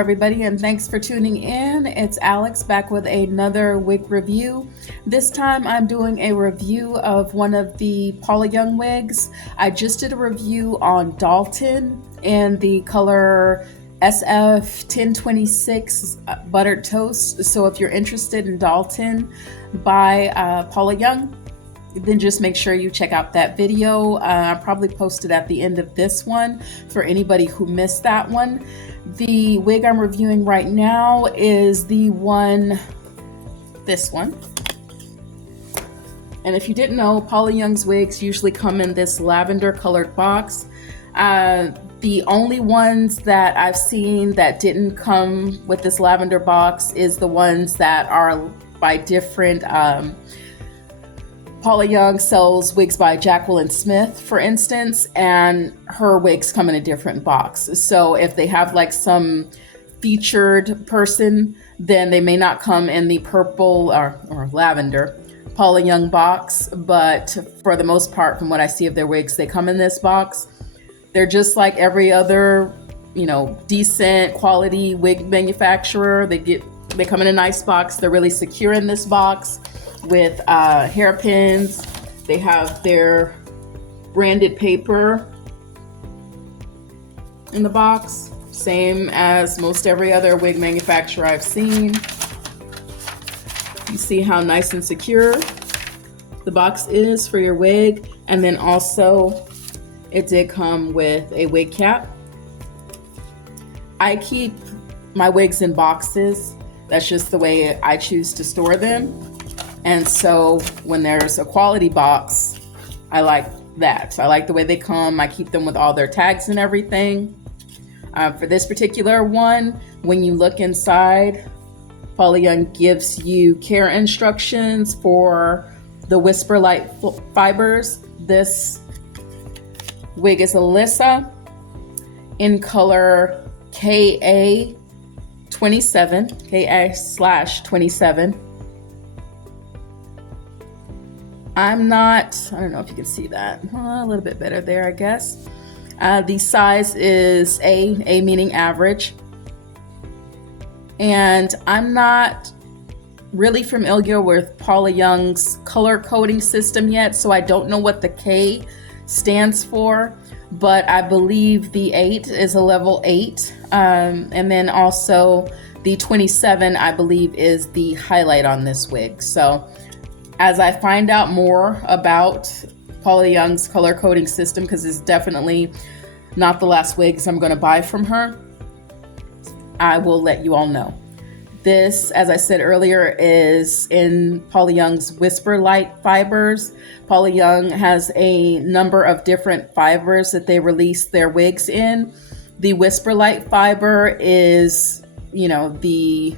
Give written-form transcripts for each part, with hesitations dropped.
everybody, and thanks for tuning in. It's Alex back with another wig review. This time I'm doing a review of one of the Paula Young wigs. I just did a review on Dalton in the color SF 1026 Buttered Toast. So if you're interested in Dalton by Paula Young, then just make sure you check out that video. I'll probably post it at the end of this one for anybody who missed that one. The wig I'm reviewing right now is the one, this one. And if you didn't know, Paula Young's wigs usually come in this lavender colored box. The only ones that I've seen that didn't come with this lavender box is the ones that are by different, Paula Young sells wigs by Jacqueline Smith, for instance, and her wigs come in a different box. So if they have like some featured person, then they may not come in the purple or lavender Paula Young box. But for the most part, from what I see of their wigs, they come in this box. They're just like every other, decent quality wig manufacturer. They come in a nice box. They're really secure in this box with hairpins. They have their branded paper in the box, same as most every other wig manufacturer I've seen. You see how nice and secure the box is for your wig. And then also it did come with a wig cap. I keep my wigs in boxes. That's just the way I choose to store them. And so when there's a quality box, I like that. I like the way they come. I keep them with all their tags and everything. For this particular one, when you look inside, Paula Young gives you care instructions for the Whisperlite fibers. This wig is Alyssa in color KA/27. I don't know if you can see that. A little bit better there, I guess. The size is A meaning average. And I'm not really familiar with Paula Young's color coding system yet, so I don't know what the K stands for, but I believe the 8 is a level 8. And then also the 27, I believe, is the highlight on this wig. So as I find out more about Paula Young's color coding system, because it's definitely not the last wigs I'm going to buy from her, I will let you all know. This, as I said earlier, is in Paula Young's Whisperlite fibers. Paula Young has a number of different fibers that they release their wigs in. The Whisperlite fiber is, the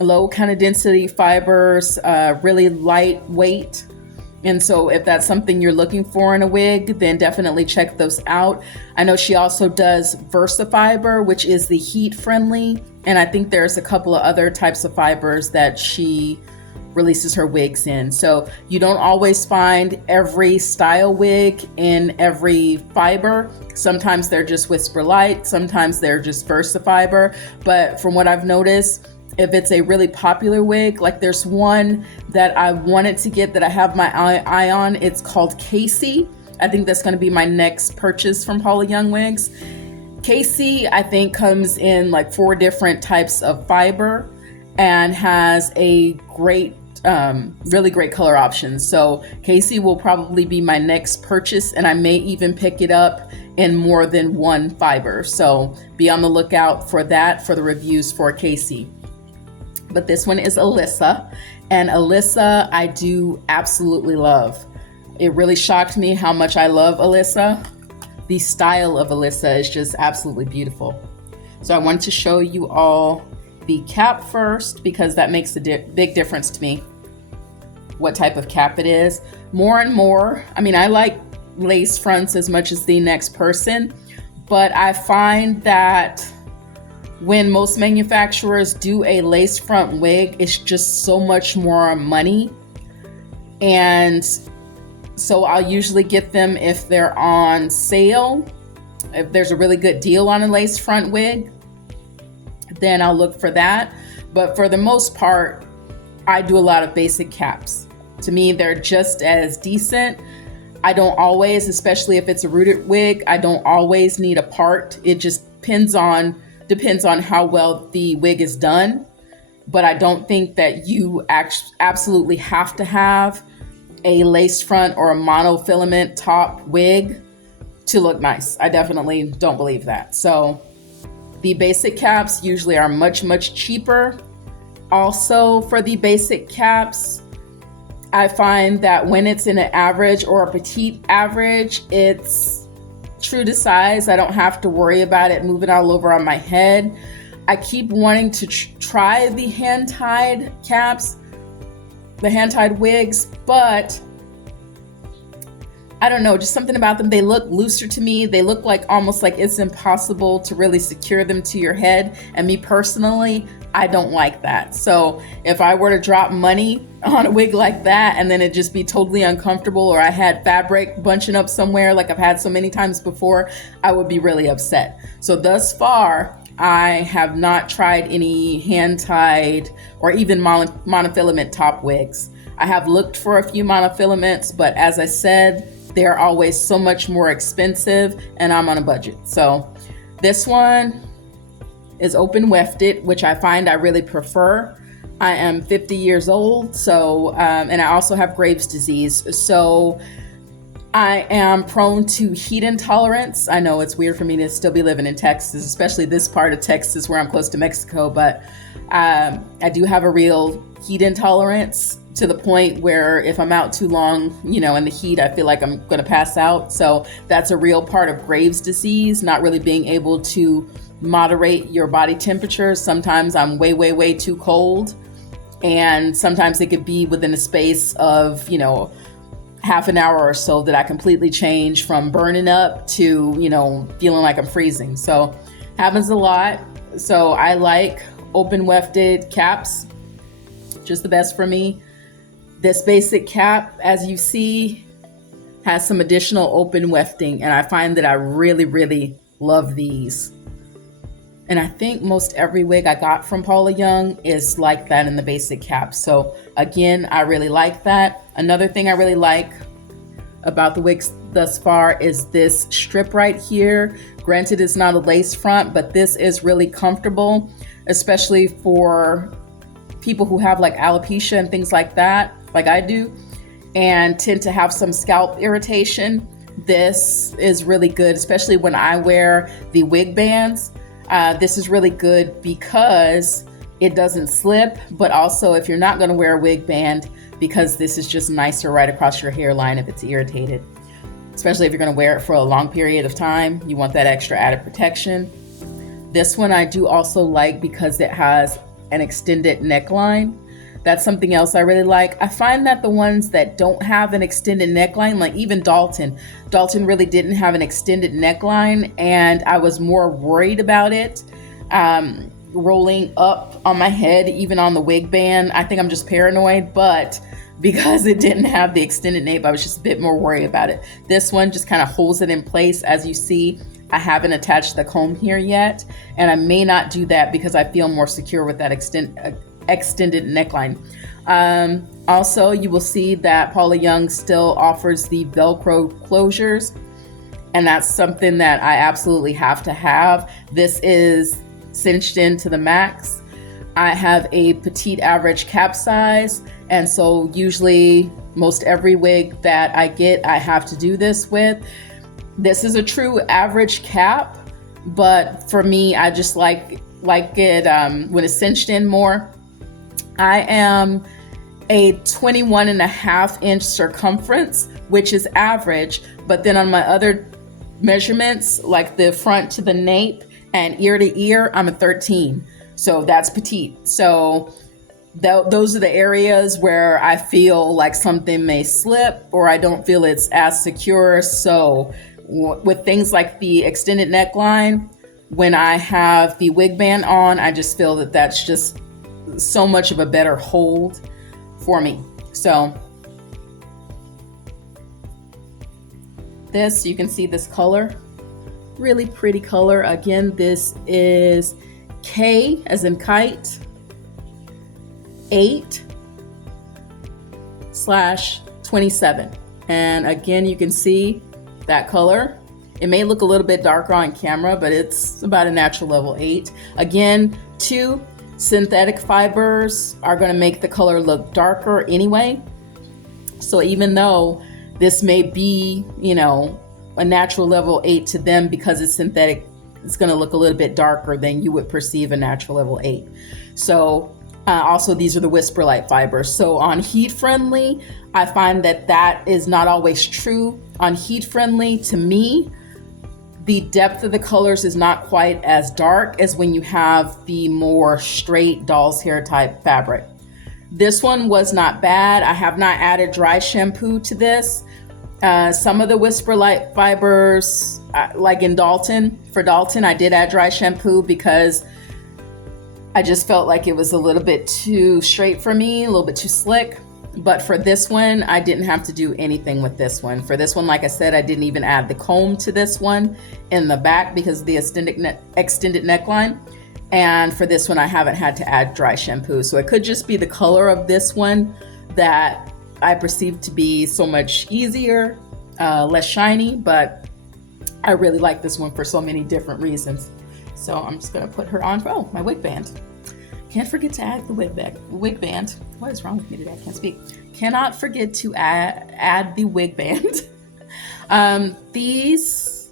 low kind of density fibers, really lightweight. And so if that's something you're looking for in a wig, then definitely check those out. I know she also does VersaFiber, which is the heat friendly. And I think there's a couple of other types of fibers that she releases her wigs in. So you don't always find every style wig in every fiber. Sometimes they're just Whisperlite, sometimes they're just VersaFiber. But from what I've noticed, if it's a really popular wig, like there's one that I wanted to get that I have my eye on, it's called Casey. I think that's going to be my next purchase from Paula Young wigs. Casey, I think, comes in like 4 different types of fiber and has a great, really great color options. So Casey will probably be my next purchase, and I may even pick it up in more than one fiber. So be on the lookout for that, for the reviews for Casey. But this one is Alyssa, and Alyssa I do absolutely love. It really shocked me how much I love Alyssa. The style of Alyssa is just absolutely beautiful. So I wanted to show you all the cap first, because that makes a big difference to me, what type of cap it is. More and more, I like lace fronts as much as the next person, but I find that when most manufacturers do a lace front wig, it's just so much more money. And so I'll usually get them if they're on sale, if there's a really good deal on a lace front wig. then I'll look for that. But for the most part, I do a lot of basic caps. To me, they're just as decent. I don't always, especially if it's a rooted wig, I don't always need a part. It just depends on how well the wig is done. But I don't think that you absolutely have to have a lace front or a monofilament top wig to look nice. I definitely don't believe that. So the basic caps usually are much, much cheaper. Also, for the basic caps, I find that when it's in an average or a petite average, it's true to size. I don't have to worry about it moving all over on my head. I keep wanting to try the hand-tied caps, the hand-tied wigs, but I don't know, just something about them. They look looser to me. They look like almost like it's impossible to really secure them to your head. And me personally, I don't like that. So if I were to drop money on a wig like that and then it just be totally uncomfortable, or I had fabric bunching up somewhere like I've had so many times before, I would be really upset. So thus far, I have not tried any hand-tied or even monofilament top wigs. I have looked for a few monofilaments, but as I said, they're always so much more expensive and I'm on a budget. So this one is open wefted, which I find I really prefer. I am 50 years old, so and I also have Graves' disease. So I am prone to heat intolerance. I know it's weird for me to still be living in Texas, especially this part of Texas where I'm close to Mexico, but I do have a real heat intolerance to the point where if I'm out too long, in the heat, I feel like I'm going to pass out. So that's a real part of Graves' disease, not really being able to moderate your body temperature. Sometimes I'm way, way, way too cold. And sometimes it could be within a space of, half an hour or so that I completely change from burning up to, feeling like I'm freezing. So happens a lot. So I like open wefted caps, just the best for me. This basic cap, as you see, has some additional open wefting, and I find that I really, really love these. And I think most every wig I got from Paula Young is like that in the basic cap. So again, I really like that. Another thing I really like about the wigs thus far is this strip right here. Granted, it's not a lace front, but this is really comfortable, especially for people who have like alopecia and things like that, like I do, and tend to have some scalp irritation. This is really good, especially when I wear the wig bands. This is really good because it doesn't slip, but also if you're not going to wear a wig band, because this is just nicer right across your hairline if it's irritated, especially if you're going to wear it for a long period of time. You want that extra added protection. This one I do also like because it has an extended neckline. That's something else I really like. I find that the ones that don't have an extended neckline, like even Dalton really didn't have an extended neckline, and I was more worried about it rolling up on my head, even on the wig band. I think I'm just paranoid, but because it didn't have the extended nape, I was just a bit more worried about it. This one just kind of holds it in place. As you see, I haven't attached the comb here yet, and I may not do that because I feel more secure with that extended neckline. Also, you will see that Paula Young still offers the Velcro closures, and that's something that I absolutely have to have. This is cinched in to the max. I have a petite average cap size, and so usually most every wig that I get, I have to do this with. This is a true average cap, but for me, I just like it when it's cinched in more. I am a 21.5-inch circumference, which is average, but then on my other measurements, like the front to the nape and ear to ear, I'm a 13. So that's petite. So those are the areas where I feel like something may slip or I don't feel it's as secure. So with things like the extended neckline, when I have the wig band on, I just feel that that's just so much of a better hold for me. So this, you can see this color, really pretty color. Again, this is K as in kite, 8/27. And again, you can see that color. It may look a little bit darker on camera, but it's about a natural level 8. Again, 2 synthetic fibers are going to make the color look darker anyway. So even though this may be, you know, a natural level 8 to them, because it's synthetic, it's going to look a little bit darker than you would perceive a natural level 8. So also, these are the Whisperlite fibers. So on heat friendly, I find that that is not always true. On heat friendly, to me, the depth of the colors is not quite as dark as when you have the more straight doll's hair type fabric. This one was not bad. I have not added dry shampoo to this. Some of the Whisperlite fibers, like in Dalton, for Dalton, I did add dry shampoo because I just felt like it was a little bit too straight for me, a little bit too slick. But for this one, I didn't have to do anything with this one. For this one, like I said, I didn't even add the comb to this one in the back because of the extended neckline. And for this one, I haven't had to add dry shampoo. So it could just be the color of this one that I perceive to be so much easier, less shiny, but I really like this one for so many different reasons. So I'm just gonna put her on, oh, my wig band. Can't forget to add the wig band. What is wrong with me today? I can't speak. Cannot forget to add the wig band. These,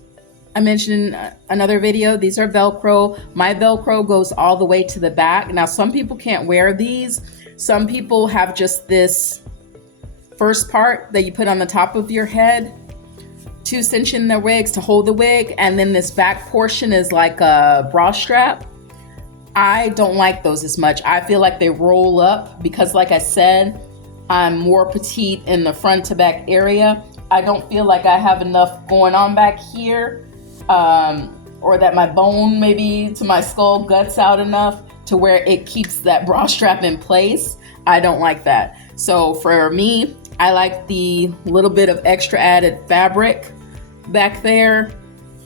I mentioned in another video, these are Velcro. My Velcro goes all the way to the back. Now, some people can't wear these. Some people have just this first part that you put on the top of your head to cinch in their wigs to hold the wig, and then this back portion is like a bra strap. I don't like those as much. I feel like they roll up because, like I said, I'm more petite in the front to back area. I don't feel like I have enough going on back here, or that my bone maybe to my skull guts out enough to where it keeps that bra strap in place. I don't like that. So for me, I like the little bit of extra added fabric back there.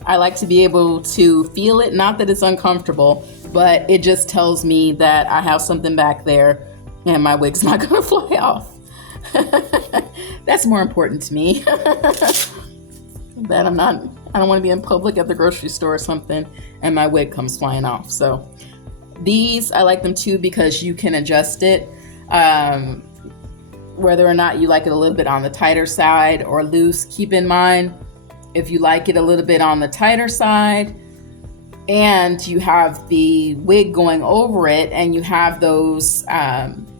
I like to be able to feel it. Not that it's uncomfortable, but it just tells me that I have something back there and my wig's not gonna fly off. That's more important to me. That I don't wanna be in public at the grocery store or something and my wig comes flying off. So these, I like them too because you can adjust it. Whether or not you like it a little bit on the tighter side or loose. Keep in mind, if you like it a little bit on the tighter side and you have the wig going over it and you have those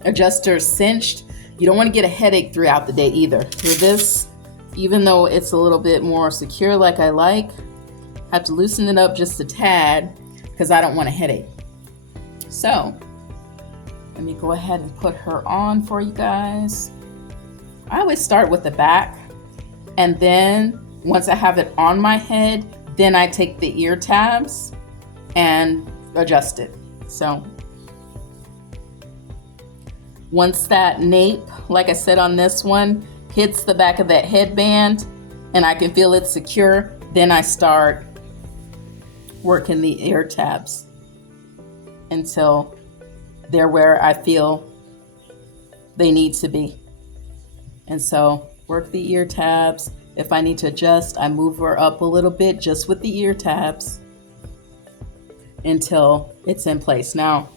adjusters cinched, you don't want to get a headache throughout the day either. For this, even though it's a little bit more secure like I like, I have to loosen it up just a tad because I don't want a headache. So let me go ahead and put her on for you guys. I always start with the back, and then once I have it on my head, then I take the ear tabs and adjust it. So once that nape, like I said on this one, hits the back of that headband and I can feel it secure, then I start working the ear tabs until they're where I feel they need to be. And so work the ear tabs. If I need to adjust, I move her up a little bit just with the ear tabs until it's in place. Now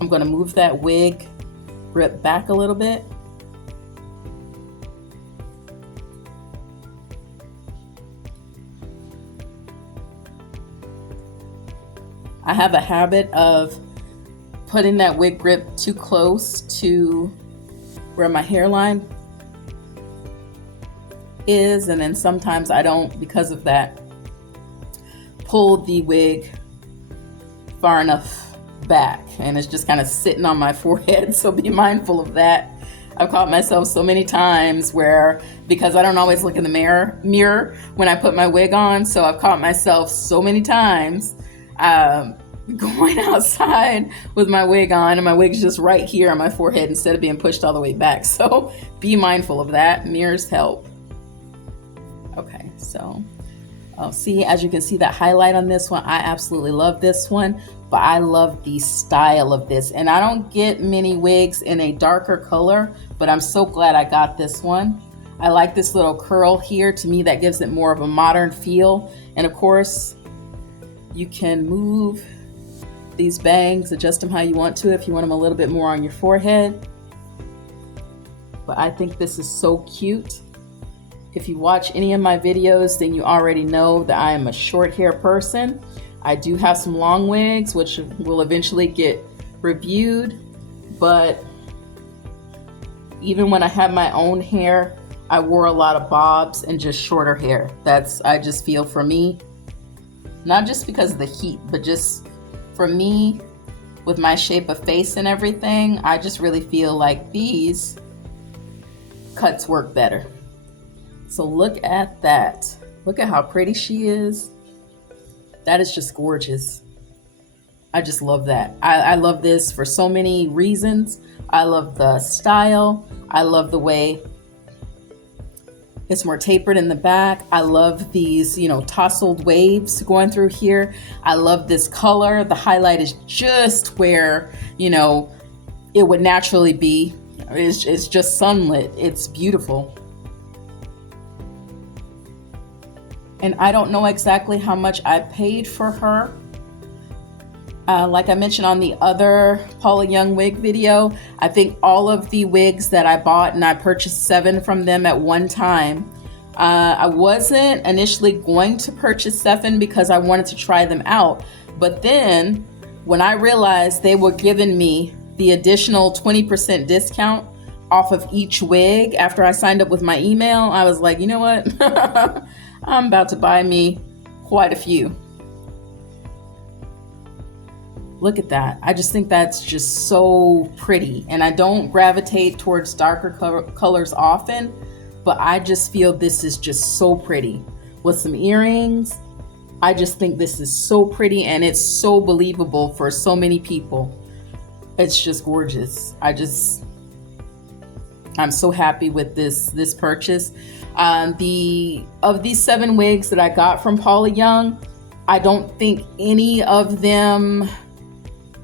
I'm going to move that wig grip back a little bit. I have a habit of putting that wig grip too close to where my hairline is, and then sometimes I don't, because of that, pull the wig far enough back and it's just kind of sitting on my forehead. So be mindful of that. I've caught myself so many times where, because I don't always look in the mirror when I put my wig on, so I've caught myself so many times going outside with my wig on and my wig's just right here on my forehead instead of being pushed all the way back. So be mindful of that. Mirrors help. Okay, so see, as you can see that highlight on this one, I absolutely love this one. but I love the style of this. And I don't get many wigs in a darker color, but I'm so glad I got this one. I like this little curl here. To me, that gives it more of a modern feel. And of course, you can move these bangs, adjust them how you want to if you want them a little bit more on your forehead. But I think this is so cute. If you watch any of my videos, then you already know that I am a short hair person. I do have some long wigs, which will eventually get reviewed. But even when I have my own hair, I wore a lot of bobs and just shorter hair. I just feel for me, not just because of the heat, but just for me, with my shape of face and everything, I just really feel like these cuts work better. So look at that. Look at how pretty she is. That is just gorgeous. I just love that. I love this for so many reasons. I love the style. I love the way it's more tapered in the back. I love these, tousled waves going through here. I love this color. The highlight is just where, it would naturally be. It's just sunlit. It's beautiful. And I don't know exactly how much I paid for her. Like I mentioned on the other Paula Young wig video, I think all of the wigs that I bought, and I purchased 7 from them at one time. I wasn't initially going to purchase 7 because I wanted to try them out. But then when I realized they were giving me the additional 20% discount off of each wig after I signed up with my email, I was like, you know what? I'm about to buy me quite a few. Look at that. I just think that's just so pretty. And I don't gravitate towards darker colors often, but I just feel this is just so pretty. With some earrings, I just think this is so pretty, and it's so believable for so many people. It's just gorgeous. I'm so happy with this purchase. Of these 7 wigs that I got from Paula Young, I don't think any of them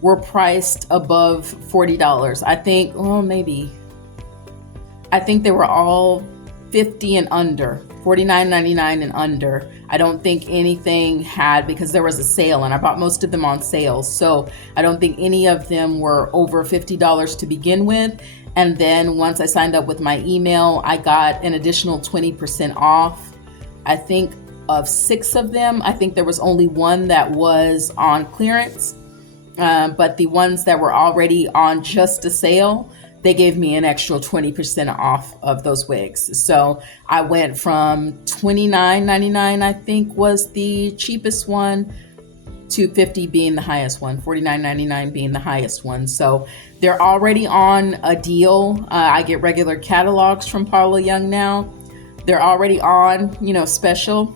were priced above $40. I think, maybe. I think they were all $50 and under, $49.99 and under. I don't think anything had, because there was a sale and I bought most of them on sale. So I don't think any of them were over $50 to begin with. And then once I signed up with my email, I got an additional 20% off. I think of 6 of them, I think there was only 1 that was on clearance. But the ones that were already on just a sale, they gave me an extra 20% off of those wigs. So I went from $29.99, I think was the cheapest one, to $50 being the highest one, $49.99 being the highest one. So they're already on a deal. I get regular catalogs from Paula Young now. They're already on, special.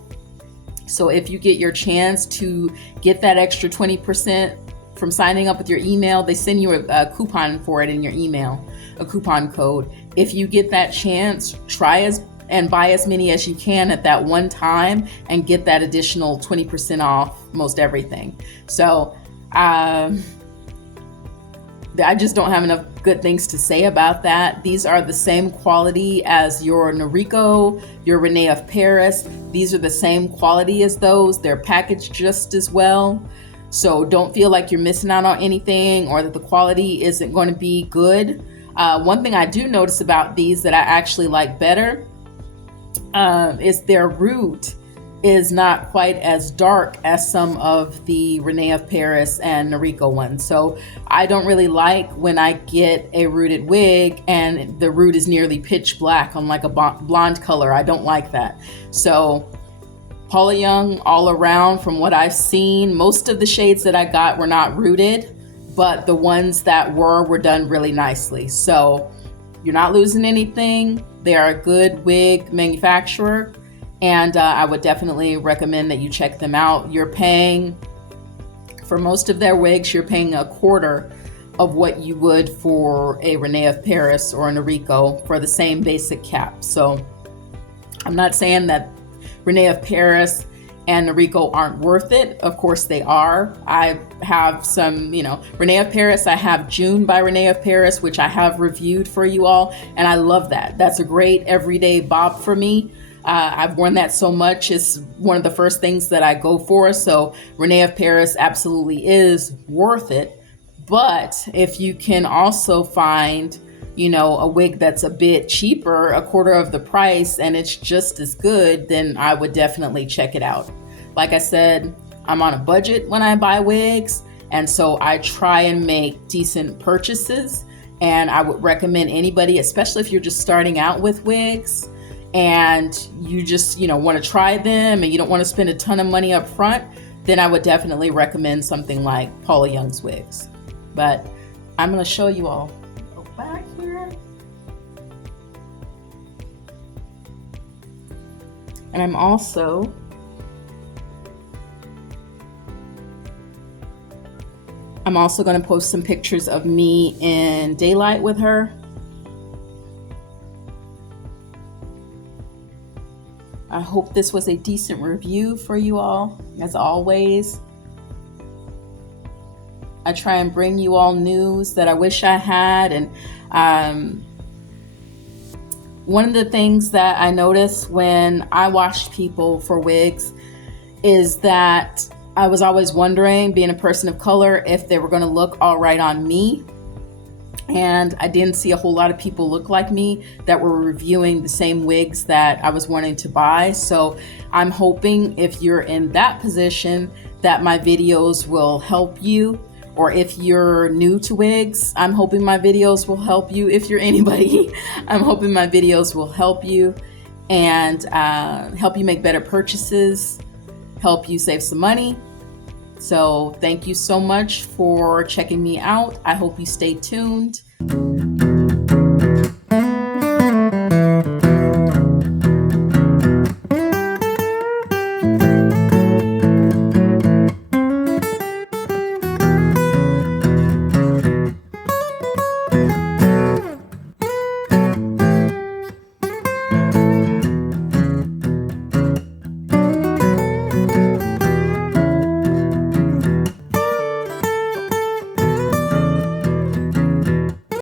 So if you get your chance to get that extra 20% from signing up with your email, they send you a coupon for it in your email, a coupon code. If you get that chance, try and buy as many as you can at that one time and get that additional 20% off most everything. So I just don't have enough good things to say about that. These are the same quality as your Noriko, your Rene of Paris. These are the same quality as those. They're packaged just as well. So don't feel like you're missing out on anything or that the quality isn't going to be good. One thing I do notice about these that I actually like better is their root is not quite as dark as some of the Rene of Paris and Noriko ones. So I don't really like when I get a rooted wig and the root is nearly pitch black on like a blonde color. I don't like that. So Paula Young all around, from what I've seen, most of the shades that I got were not rooted, but the ones that were done really nicely. So you're not losing anything. They are a good wig manufacturer, and I would definitely recommend that you check them out. You're paying, for most of their wigs, you're paying a quarter of what you would for a Rene of Paris or a Noriko for the same basic cap. So I'm not saying that Rene of Paris and Noriko aren't worth it. Of course they are. I have some, Renee of Paris. I have June by Renee of Paris, which I have reviewed for you all, and I love that. That's a great everyday bob for me. I've worn that so much. It's one of the first things that I go for. So Renee of Paris absolutely is worth it. But if you can also find, a wig that's a bit cheaper, a quarter of the price, and it's just as good, then I would definitely check it out. Like I said, I'm on a budget when I buy wigs, and so I try and make decent purchases. And I would recommend anybody, especially if you're just starting out with wigs and you just, want to try them and you don't want to spend a ton of money up front, then I would definitely recommend something like Paula Young's wigs. But I'm going to show you all. Go back here. And I'm also going to post some pictures of me in daylight with her. I hope this was a decent review for you all, as always. I try and bring you all news that I wish I had. And one of the things that I noticed when I watched people for wigs is that I was always wondering, being a person of color, if they were going to look all right on me. And I didn't see a whole lot of people look like me that were reviewing the same wigs that I was wanting to buy. So I'm hoping if you're in that position that my videos will help you. Or if you're new to wigs, I'm hoping my videos will help you. If you're anybody, I'm hoping my videos will help you and help you make better purchases, help you save some money. So thank you so much for checking me out. I hope you stay tuned.